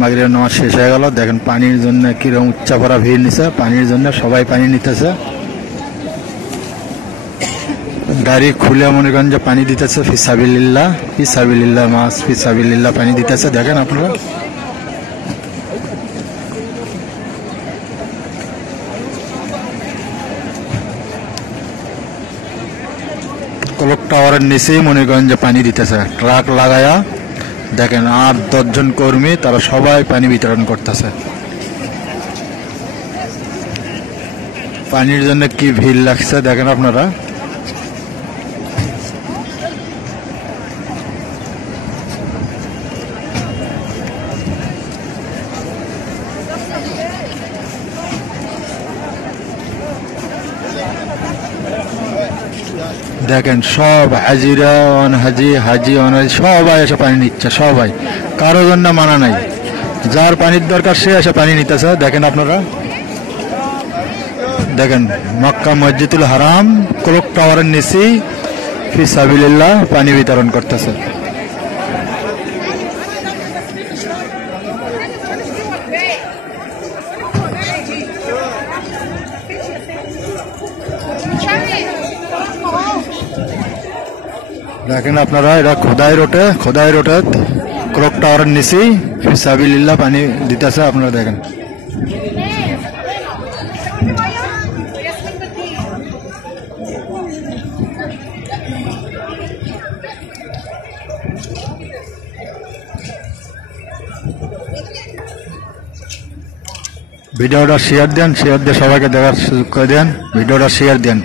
মাগরিবের নামাজ শেষ হয়ে গেল। দেখেন পানির জন্য কিরকম উচ্চা ভরা ভিড় নিছে, পানির জন্য সবাই পানি নিতেছে। গাড়ি খুলে মনে করেন যে পানি দিতেছে, ফিসাবিলিল্লাহ ফিসাবিলিল্লাহ, মাছ ফিসাবিলিল্লাহ পানি দিতেছে। দেখেন আপনারা ক্লক টাওয়ারের নিচেই মনে করেন যে পানি দিতেছে, ট্রাক লাগায়া। দেখেন 8-10 জন কর্মী, তারা সবাই পানি বিতরণ করতেছে। পানির জন্য কি ভিড় লাগছে দেখেন আপনারা। দেখেন সব হাজিরা হাজি হাজি অনহাজি সবাই এসে পানি নিচ্ছে, সবাই, কারো জন্য মানা নাই। যার পানির দরকার সে এসে পানি নিতেছে। দেখেন আপনারা, দেখেন মক্কা মসজিদুল হারাম ক্লক টাওয়ারের নিচে ফিসাবিলিল্লাহ পানি বিতরণ করতেছে। দেখেন আপনারা, এটা খোদাই রোডে ক্লক টাওয়ারের নিচেই ফিসাবিলিল্লাহ পানি দিতেছে। আপনারা দেখেন ভিডিওটা শেয়ার দেন, শেয়ার দিয়ে সবাইকে দেখার সুযোগ করে দেন, ভিডিওটা শেয়ার দেন।